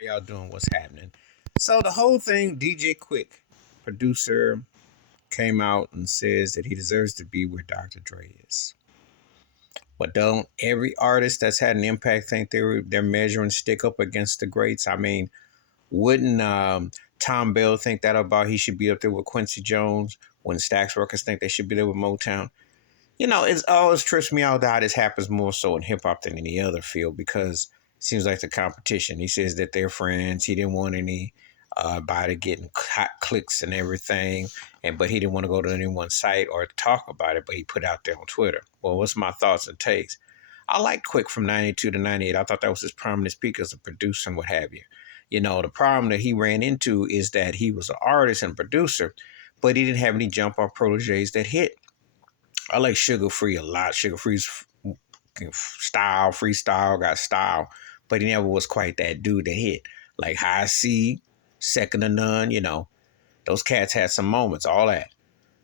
Y'all doing? What's happening? So the whole thing, DJ Quick, producer, came out and says that he deserves to be where Dr. Dre is. But don't every artist that's had an impact think they're measuring stick up against the greats? I mean, wouldn't Tom Bell think that about he should be up there with Quincy Jones when Stax Records think they should be there with Motown? It's always trips me out how this happens more so in hip hop than any other field because it seems like the competition. He says that they're friends. He didn't want any body getting hot clicks and everything, but he didn't want to go to anyone's site or talk about it. But he put out there on Twitter. Well, what's my thoughts and takes? I liked Quick from '92 to '98. I thought that was his prominent peak as a producer and what have you. The problem that he ran into is that he was an artist and producer, but he didn't have any jump off proteges that hit. I like Sugar Free a lot. Sugar Free's style, freestyle, got style, but he never was quite that dude that hit. Like High C, Second to None, those cats had some moments, all that.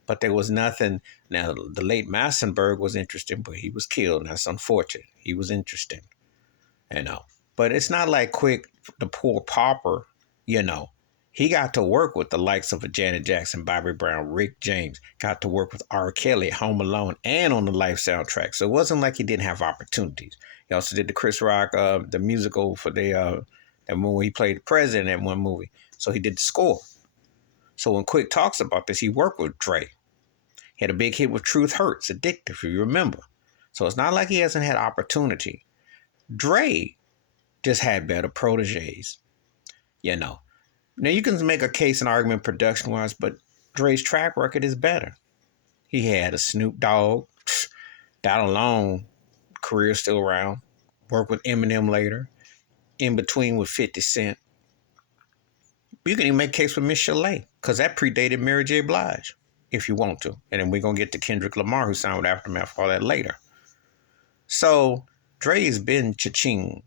But there was nothing. Now, the late Massenberg was interesting, but he was killed. And that's unfortunate. He was interesting, you know. But it's not like Quick, the poor pauper, you know. He got to work with the likes of a Janet Jackson, Bobby Brown, Rick James, got to work with R. Kelly, Home Alone, and on the Life soundtrack. So it wasn't like he didn't have opportunities. He also did the Chris Rock, the musical for that movie. He played the president in one movie. So he did the score. So when Quick talks about this, he worked with Dre. He had a big hit with Truth Hurts, Addictive, if you remember. So it's not like he hasn't had opportunity. Dre just had better proteges, you know. Now, you can make a case and argument production-wise, but Dre's track record is better. He had a Snoop Dogg. That alone, career still around. Worked with Eminem later. In between with 50 Cent. You can even make a case with Miss Chalet, because that predated Mary J. Blige, if you want to. And then we're going to get to Kendrick Lamar, who signed with Aftermath, all that later. So, Dre's been cha-ching.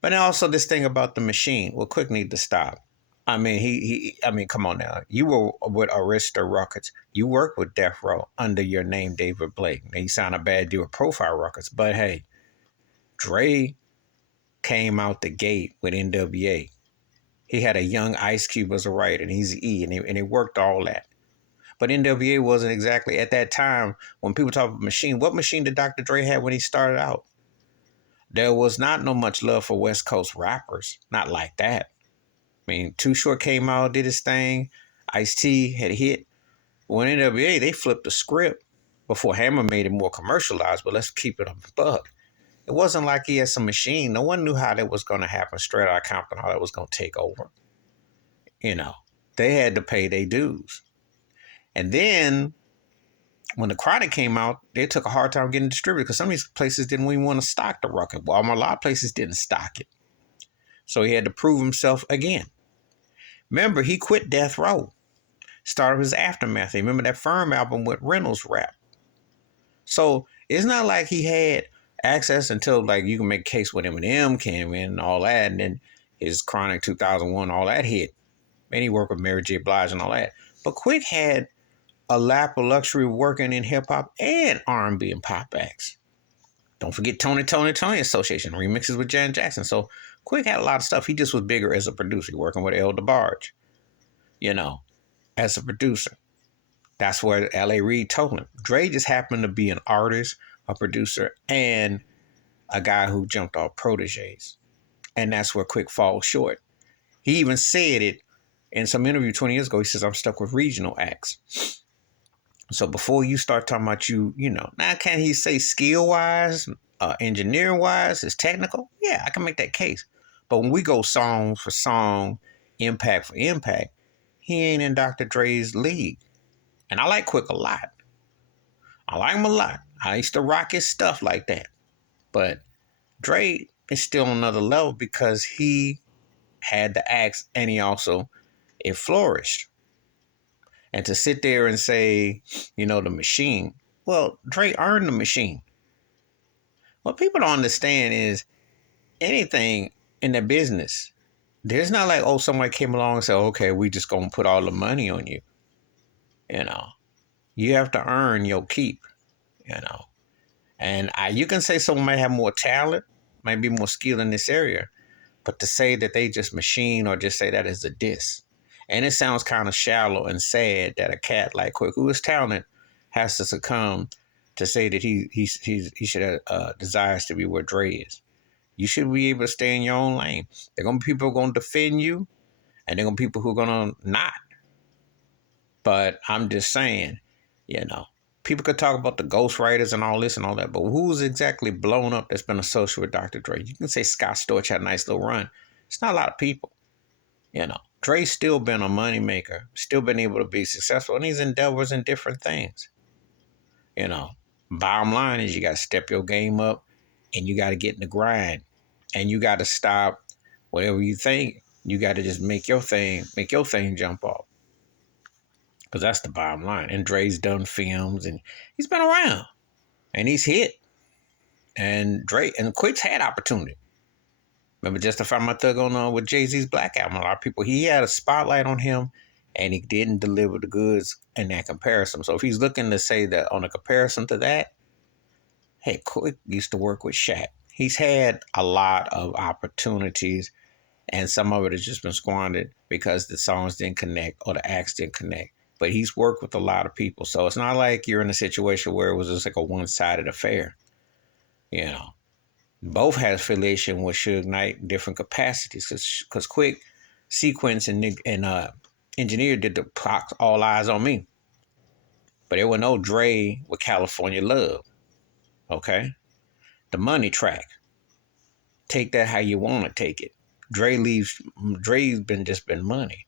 But also this thing about the machine. Well, Quick need to stop. I mean, come on now. You were with Arista Records. You worked with Death Row under your name, David Blake. Now, you signed a bad deal with Profile Records. But hey, Dre came out the gate with NWA. He had a young Ice Cube as a writer, and he's E, and he worked all that. But NWA wasn't exactly, at that time, when people talk about machine, what machine did Dr. Dre have when he started out? There was not no much love for West Coast rappers. Not like that. I mean, Too Short came out, did his thing. Ice-T had hit. When NWA, they flipped the script before Hammer made it more commercialized, but let's keep it a buck. It wasn't like he had some machine. No one knew how that was going to happen straight out of Compton, how that was going to take over. They had to pay their dues. And then when the Chronic came out, they took a hard time getting distributed because some of these places didn't even want to stock the record. Walmart, a lot of places didn't stock it. So he had to prove himself again. Remember, he quit Death Row. Started his Aftermath. Remember that Firm album with Reynolds rap. So it's not like he had access until like you can make a case with Eminem came in and all that. And then his Chronic 2001, all that hit. And he worked with Mary J. Blige and all that. But Quick had a lap of luxury working in hip hop and R&B and pop acts. Don't forget Tony Association remixes with Janet Jackson. So Quick had a lot of stuff. He just was bigger as a producer, working with El DeBarge, as a producer. That's where L.A. Reid told him. Dre just happened to be an artist, a producer, and a guy who jumped off proteges. And that's where Quick falls short. He even said it in some interview 20 years ago. He says, I'm stuck with regional acts. So before you start talking about now can he say skill-wise, engineering-wise, is technical? Yeah, I can make that case. But when we go song for song, impact for impact, he ain't in Dr. Dre's league. And I like Quick a lot. I like him a lot. I used to rock his stuff like that. But Dre is still on another level because he had the acts and it flourished. And to sit there and say, the machine, well, Dre earned the machine. What people don't understand is anything in the business, there's not like, somebody came along and said, okay, we just going to put all the money on you. You have to earn your keep, And you can say someone might have more talent, might be more skill in this area. But to say that they just machine or just say that is a diss. And it sounds kind of shallow and sad that a cat like Quik, who is talented, has to succumb to say that he should have desires to be where Dre is. You should be able to stay in your own lane. There are gonna be people who are gonna defend you, and there are gonna be people who are gonna not. But I'm just saying, you know, people could talk about the ghostwriters and all this and all that, but who's exactly blown up that's been associated with Dr. Dre? You can say Scott Storch had a nice little run. It's not a lot of people, you know. Dre's still been a moneymaker, still been able to be successful, and he's endeavors in different things. You know, bottom line is you got to step your game up and you got to get in the grind and you got to stop whatever you think. You got to just make your thing jump off. Because that's the bottom line. And Dre's done films and he's been around and he's hit. And Dre and Quik's had opportunity. Remember Justify My Thug on with Jay-Z's Black Album. A lot of people, he had a spotlight on him and he didn't deliver the goods in that comparison. So if he's looking to say that on a comparison to that, hey, Quik used to work with Shaq. He's had a lot of opportunities and some of it has just been squandered because the songs didn't connect or the acts didn't connect. But he's worked with a lot of people. So it's not like you're in a situation where it was just like a one-sided affair. You know, both had affiliation with Suge Knight in different capacities. Because Quik, Sequence, and Engineer did the All Eyes on Me. But there was no Dre with California Love. Okay? The Money track. Take that how you want to take it. Dre's been money.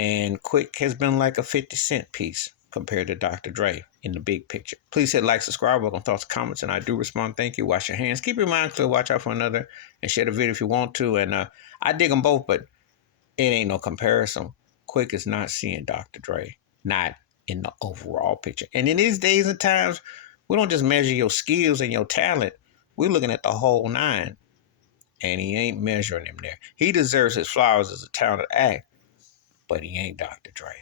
And Quik has been like a 50-cent piece compared to Dr. Dre in the big picture. Please hit like, subscribe, welcome thoughts, comments, and I do respond. Thank you. Wash your hands. Keep your mind clear. Watch out for another. And share the video if you want to. And I dig them both, but it ain't no comparison. Quik is not seeing Dr. Dre. Not in the overall picture. And in these days and times, we don't just measure your skills and your talent. We're looking at the whole nine. And he ain't measuring him there. He deserves his flowers as a talented act, but he ain't Dr. Dre.